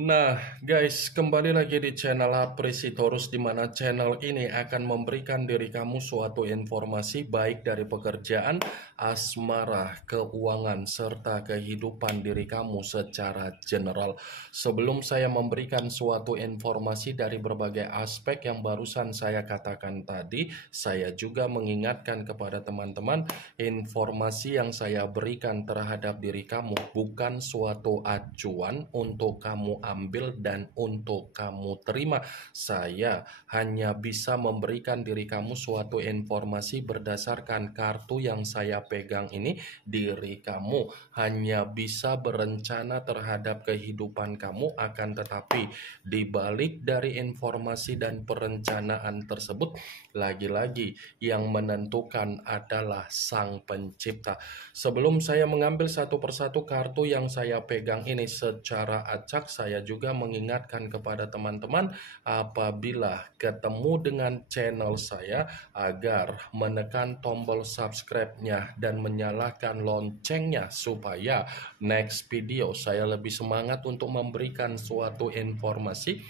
Nah, guys, kembali lagi di channel Apresitorus, di mana channel ini akan memberikan diri kamu suatu informasi baik dari pekerjaan, asmara, keuangan, serta kehidupan diri kamu secara general. Sebelum saya memberikan suatu informasi dari berbagai aspek yang barusan saya katakan tadi, saya juga mengingatkan kepada teman-teman, informasi yang saya berikan terhadap diri kamu bukan suatu acuan untuk kamu ambil dan untuk kamu terima. Saya hanya bisa memberikan diri kamu suatu informasi berdasarkan kartu yang saya pegang ini. Diri kamu hanya bisa berencana terhadap kehidupan kamu, akan tetapi di balik dari informasi dan perencanaan tersebut, lagi-lagi yang menentukan adalah Sang Pencipta. Sebelum saya mengambil satu persatu kartu yang saya pegang ini secara acak, saya juga mengingatkan kepada teman-teman apabila ketemu dengan channel saya agar menekan tombol subscribe-nya dan menyalakan loncengnya supaya next video saya lebih semangat untuk memberikan suatu informasi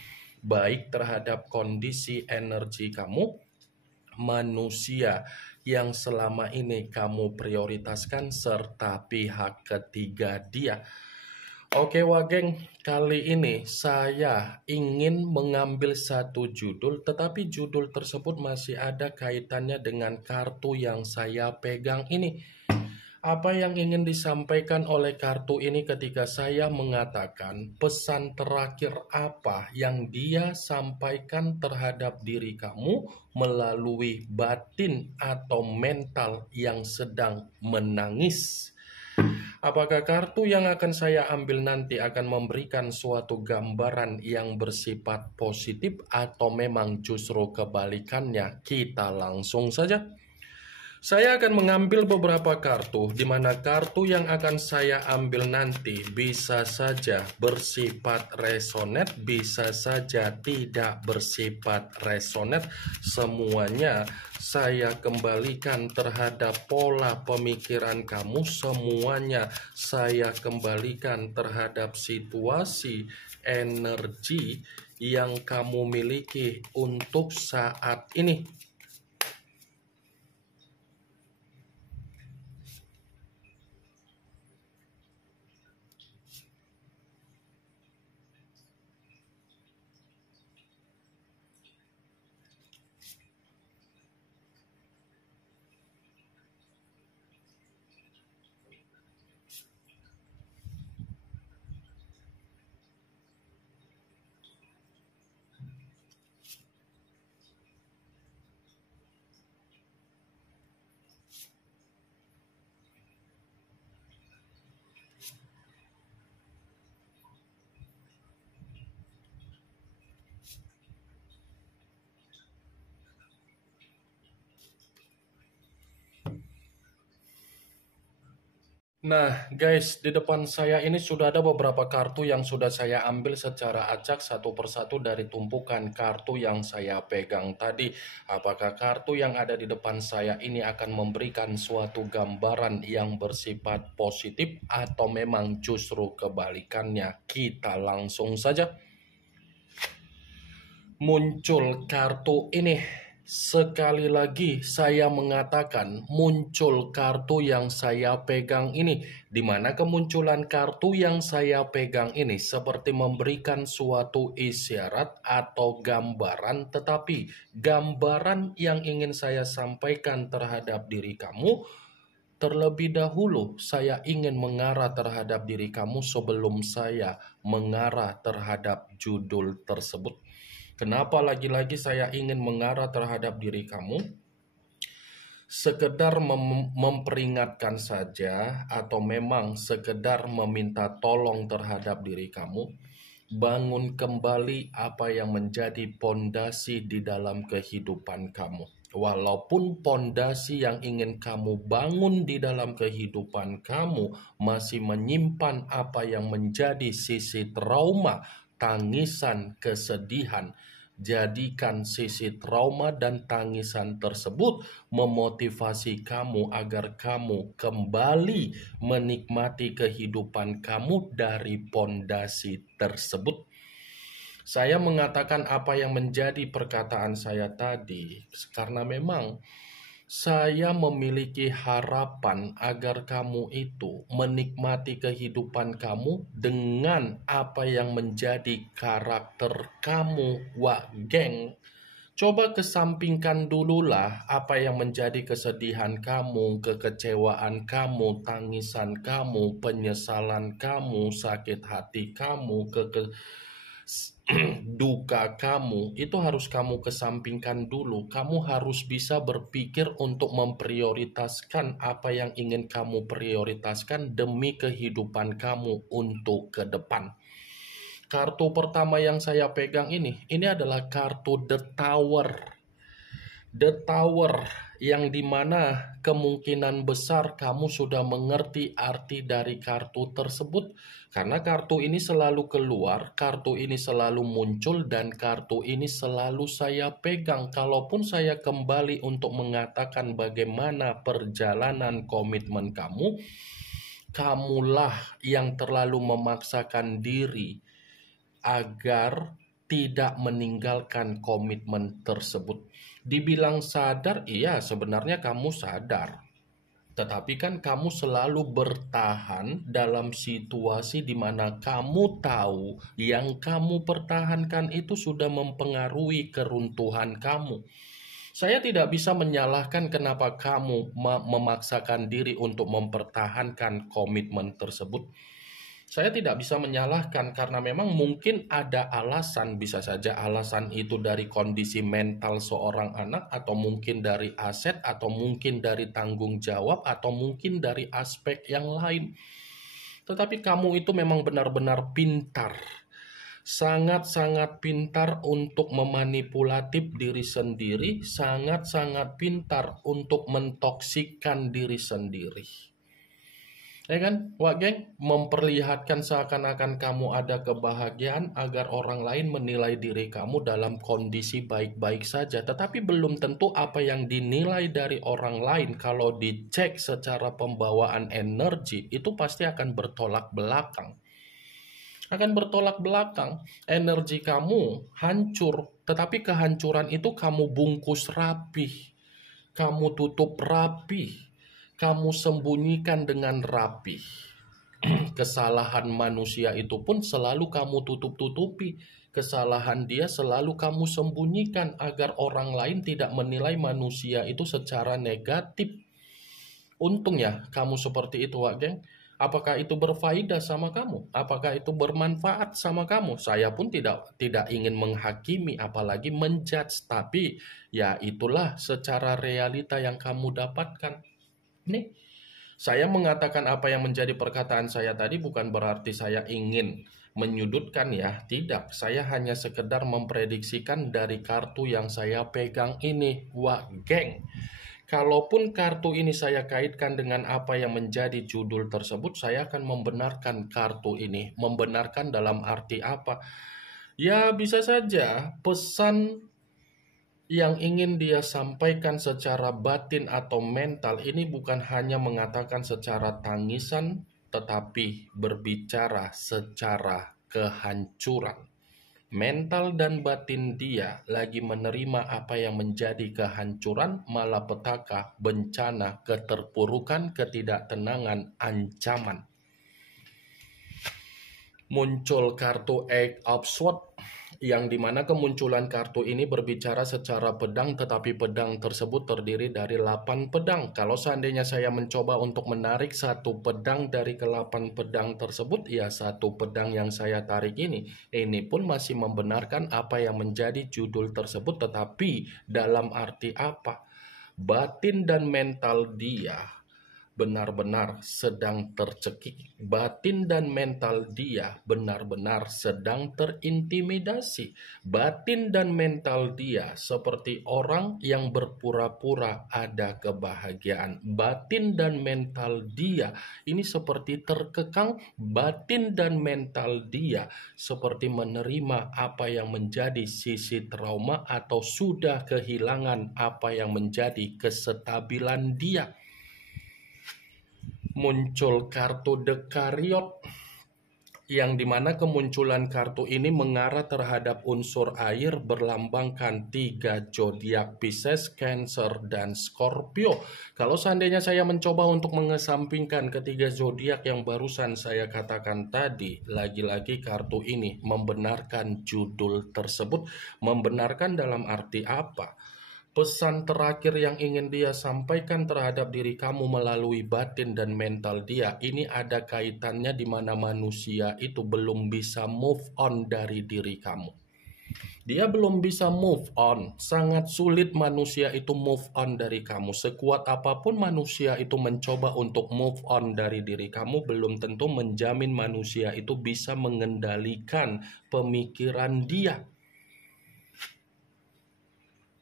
baik terhadap kondisi energi kamu, manusia yang selama ini kamu prioritaskan, serta pihak ketiga dia. Oke Wageng, kali ini saya ingin mengambil satu judul, tetapi judul tersebut masih ada kaitannya dengan kartu yang saya pegang ini. Apa yang ingin disampaikan oleh kartu ini ketika saya mengatakan pesan terakhir apa yang dia sampaikan terhadap diri kamu melalui batin atau mental yang sedang menangis? Apakah kartu yang akan saya ambil nanti akan memberikan suatu gambaran yang bersifat positif atau memang justru kebalikannya? Kita langsung saja. Saya akan mengambil beberapa kartu, di mana kartu yang akan saya ambil nanti bisa saja bersifat resonate, bisa saja tidak bersifat resonate. Semuanya saya kembalikan terhadap pola pemikiran kamu, semuanya saya kembalikan terhadap situasi energi yang kamu miliki untuk saat ini. Nah, guys, di depan saya ini sudah ada beberapa kartu yang sudah saya ambil secara acak satu persatu dari tumpukan kartu yang saya pegang tadi. Apakah kartu yang ada di depan saya ini akan memberikan suatu gambaran yang bersifat positif atau memang justru kebalikannya? Kita langsung saja. Muncul kartu ini. Sekali lagi saya mengatakan muncul kartu yang saya pegang ini, di mana kemunculan kartu yang saya pegang ini seperti memberikan suatu isyarat atau gambaran, tetapi gambaran yang ingin saya sampaikan terhadap diri kamu, terlebih dahulu saya ingin mengarah terhadap diri kamu sebelum saya mengarah terhadap judul tersebut. Kenapa lagi-lagi saya ingin mengarah terhadap diri kamu? Sekedar memperingatkan saja atau memang sekedar meminta tolong terhadap diri kamu. Bangun kembali apa yang menjadi pondasi di dalam kehidupan kamu. Walaupun pondasi yang ingin kamu bangun di dalam kehidupan kamu masih menyimpan apa yang menjadi sisi trauma, tangisan, kesedihan, Jadikan sisi trauma dan tangisan tersebut memotivasi kamu agar kamu kembali menikmati kehidupan kamu dari pondasi tersebut. Saya mengatakan apa yang menjadi perkataan saya tadi karena memang saya memiliki harapan agar kamu itu menikmati kehidupan kamu dengan apa yang menjadi karakter kamu, Wak Geng. Coba kesampingkan dululah apa yang menjadi kesedihan kamu, kekecewaan kamu, tangisan kamu, penyesalan kamu, sakit hati kamu, duka kamu. Itu harus kamu kesampingkan dulu. Kamu harus bisa berpikir untuk memprioritaskan apa yang ingin kamu prioritaskan demi kehidupan kamu untuk ke depan. Kartu pertama yang saya pegang ini adalah kartu The Tower. The Tower, yang dimana kemungkinan besar kamu sudah mengerti arti dari kartu tersebut. Karena kartu ini selalu keluar, kartu ini selalu muncul, dan kartu ini selalu saya pegang. Kalaupun saya kembali untuk mengatakan bagaimana perjalanan komitmen kamu, kamulah yang terlalu memaksakan diri agar tidak meninggalkan komitmen tersebut. Dibilang sadar, iya sebenarnya kamu sadar. Tetapi kan kamu selalu bertahan dalam situasi di mana kamu tahu yang kamu pertahankan itu sudah mempengaruhi keruntuhan kamu. Saya tidak bisa menyalahkan kenapa kamu memaksakan diri untuk mempertahankan komitmen tersebut. Saya tidak bisa menyalahkan karena memang mungkin ada alasan, bisa saja alasan itu dari kondisi mental seorang anak, atau mungkin dari aset, atau mungkin dari tanggung jawab, atau mungkin dari aspek yang lain. Tetapi kamu itu memang benar-benar pintar, sangat-sangat pintar untuk memanipulatif diri sendiri, sangat-sangat pintar untuk mentoksikkan diri sendiri. Ya kan, Wak Geng, memperlihatkan seakan-akan kamu ada kebahagiaan agar orang lain menilai diri kamu dalam kondisi baik-baik saja. Tetapi belum tentu apa yang dinilai dari orang lain kalau dicek secara pembawaan energi itu pasti akan bertolak belakang. Akan bertolak belakang, energi kamu hancur, tetapi kehancuran itu kamu bungkus rapih, kamu tutup rapih, kamu sembunyikan dengan rapih. Kesalahan manusia itu pun selalu kamu tutup-tutupi. Kesalahan dia selalu kamu sembunyikan agar orang lain tidak menilai manusia itu secara negatif. Untung ya kamu seperti itu, Wak Geng. Apakah itu berfaedah sama kamu? Apakah itu bermanfaat sama kamu? Saya pun tidak ingin menghakimi apalagi menjudge, tapi ya itulah secara realita yang kamu dapatkan. Nih, saya mengatakan apa yang menjadi perkataan saya tadi bukan berarti saya ingin menyudutkan ya, tidak. Saya hanya sekedar memprediksikan dari kartu yang saya pegang ini, Wak Geng. Kalaupun kartu ini saya kaitkan dengan apa yang menjadi judul tersebut, saya akan membenarkan kartu ini. Membenarkan dalam arti apa? Ya, bisa saja pesan yang ingin dia sampaikan secara batin atau mental ini bukan hanya mengatakan secara tangisan, tetapi berbicara secara kehancuran. Mental dan batin dia lagi menerima apa yang menjadi kehancuran, malapetaka, bencana, keterpurukan, ketidaktenangan, ancaman. Muncul kartu Eight of Swords, yang dimana kemunculan kartu ini berbicara secara pedang, tetapi pedang tersebut terdiri dari 8 pedang. Kalau seandainya saya mencoba untuk menarik satu pedang dari ke-8 pedang tersebut, ya satu pedang yang saya tarik ini pun masih membenarkan apa yang menjadi judul tersebut, tetapi dalam arti apa? Batin dan mental dia benar-benar sedang tercekik. Batin dan mental dia benar-benar sedang terintimidasi. Batin dan mental dia seperti orang yang berpura-pura ada kebahagiaan. Batin dan mental dia ini seperti terkekang. Batin dan mental dia seperti menerima apa yang menjadi sisi trauma atau sudah kehilangan apa yang menjadi kestabilan dia. Muncul kartu The Chariot, yang dimana kemunculan kartu ini mengarah terhadap unsur air berlambangkan 3 zodiak Pisces, Cancer, dan Scorpio. Kalau seandainya saya mencoba untuk mengesampingkan ketiga zodiak yang barusan saya katakan tadi, lagi-lagi kartu ini membenarkan judul tersebut. Membenarkan dalam arti apa? Pesan terakhir yang ingin dia sampaikan terhadap diri kamu melalui batin dan mental dia, ini ada kaitannya di mana manusia itu belum bisa move on dari diri kamu. Dia belum bisa move on. Sangat sulit manusia itu move on dari kamu. Sekuat apapun manusia itu mencoba untuk move on dari diri kamu, belum tentu menjamin manusia itu bisa mengendalikan pemikiran dia.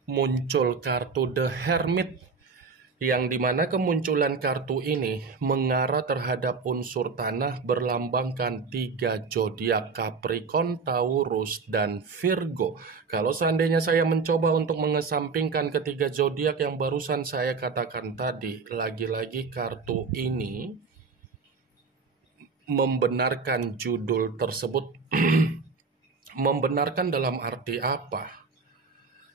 Muncul kartu The Hermit, yang dimana kemunculan kartu ini mengarah terhadap unsur tanah berlambangkan 3 zodiak Capricorn, Taurus, dan Virgo. Kalau seandainya saya mencoba untuk mengesampingkan ketiga zodiak yang barusan saya katakan tadi, lagi-lagi kartu ini membenarkan judul tersebut. Membenarkan dalam arti apa?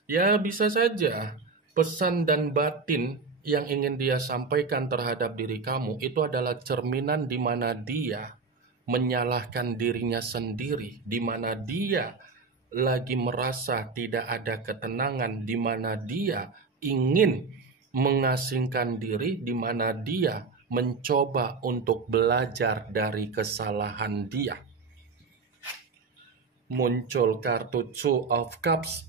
Ya, bisa saja pesan dan batin yang ingin dia sampaikan terhadap diri kamu itu adalah cerminan di mana dia menyalahkan dirinya sendiri, di mana dia lagi merasa tidak ada ketenangan, di mana dia ingin mengasingkan diri, di mana dia mencoba untuk belajar dari kesalahan dia. Muncul kartu Two of Cups,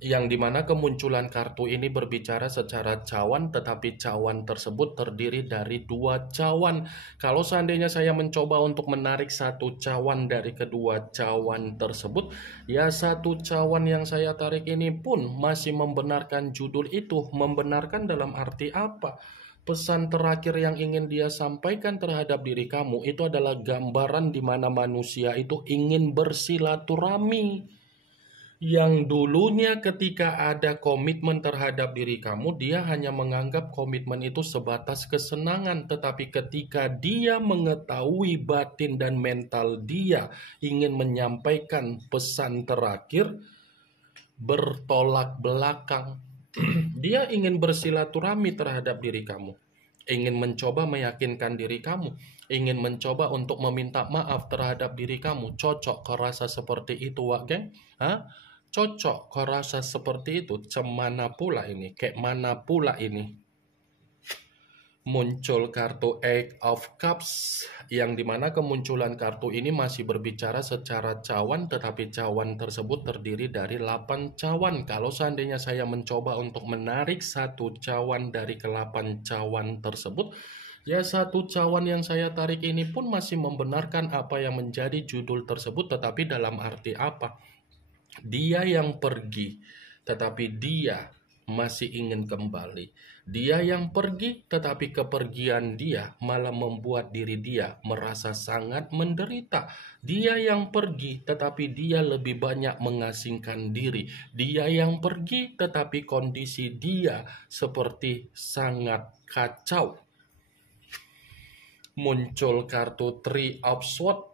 yang dimana kemunculan kartu ini berbicara secara cawan, tetapi cawan tersebut terdiri dari 2 cawan. Kalau seandainya saya mencoba untuk menarik satu cawan dari kedua cawan tersebut, ya satu cawan yang saya tarik ini pun masih membenarkan judul itu. Membenarkan dalam arti apa? Pesan terakhir yang ingin dia sampaikan terhadap diri kamu itu adalah gambaran di mana manusia itu ingin bersilaturahmi. Yang dulunya ketika ada komitmen terhadap diri kamu, dia hanya menganggap komitmen itu sebatas kesenangan. Tetapi ketika dia mengetahui batin dan mental dia ingin menyampaikan pesan terakhir, bertolak belakang. Dia ingin bersilaturahmi terhadap diri kamu, ingin mencoba meyakinkan diri kamu, ingin mencoba untuk meminta maaf terhadap diri kamu. Cocok kau rasa seperti itu, Wak Geng? Hah? Cocok kau rasa seperti itu? Cemana pula ini? Kayak mana pula ini? Muncul kartu Eight of Cups, yang dimana kemunculan kartu ini masih berbicara secara cawan, tetapi cawan tersebut terdiri dari 8 cawan. Kalau seandainya saya mencoba untuk menarik satu cawan dari ke-8 cawan tersebut, ya satu cawan yang saya tarik ini pun masih membenarkan apa yang menjadi judul tersebut. Tetapi dalam arti apa? Dia yang pergi, tetapi dia masih ingin kembali. Dia yang pergi, tetapi kepergian dia malah membuat diri dia merasa sangat menderita. Dia yang pergi, tetapi dia lebih banyak mengasingkan diri. Dia yang pergi, tetapi kondisi dia seperti sangat kacau. Muncul kartu Three of Swords,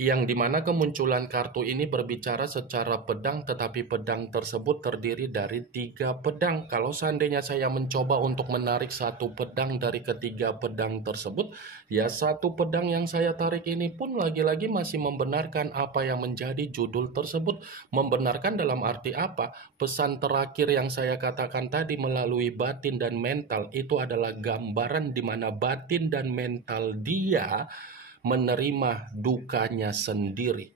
yang dimana kemunculan kartu ini berbicara secara pedang, tetapi pedang tersebut terdiri dari 3 pedang. Kalau seandainya saya mencoba untuk menarik satu pedang dari ketiga pedang tersebut, ya satu pedang yang saya tarik ini pun lagi-lagi masih membenarkan apa yang menjadi judul tersebut. Membenarkan dalam arti apa? Pesan terakhir yang saya katakan tadi melalui batin dan mental itu adalah gambaran di mana batin dan mental dia menerima dukanya sendiri.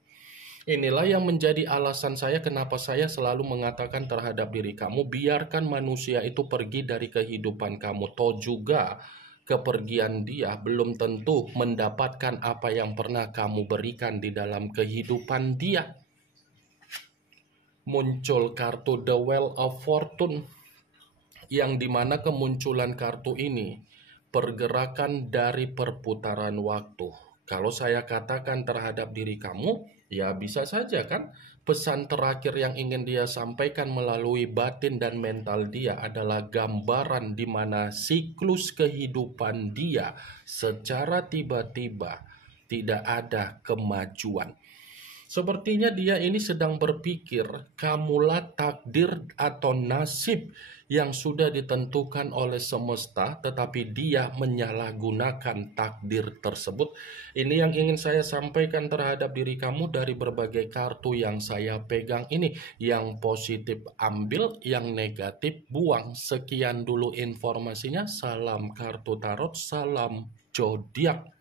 Inilah yang menjadi alasan saya kenapa saya selalu mengatakan terhadap diri kamu, biarkan manusia itu pergi dari kehidupan kamu. Toh juga kepergian dia belum tentu mendapatkan apa yang pernah kamu berikan di dalam kehidupan dia. Muncul kartu The Wheel of Fortune, yang dimana kemunculan kartu ini pergerakan dari perputaran waktu. Kalau saya katakan terhadap diri kamu, ya bisa saja kan pesan terakhir yang ingin dia sampaikan melalui batin dan mental dia adalah gambaran di mana siklus kehidupan dia secara tiba-tiba tidak ada kemajuan. Sepertinya dia ini sedang berpikir, kamulah takdir atau nasib yang sudah ditentukan oleh semesta, tetapi dia menyalahgunakan takdir tersebut. Ini yang ingin saya sampaikan terhadap diri kamu dari berbagai kartu yang saya pegang ini. Yang positif ambil, yang negatif buang. Sekian dulu informasinya. Salam kartu tarot, salam zodiak.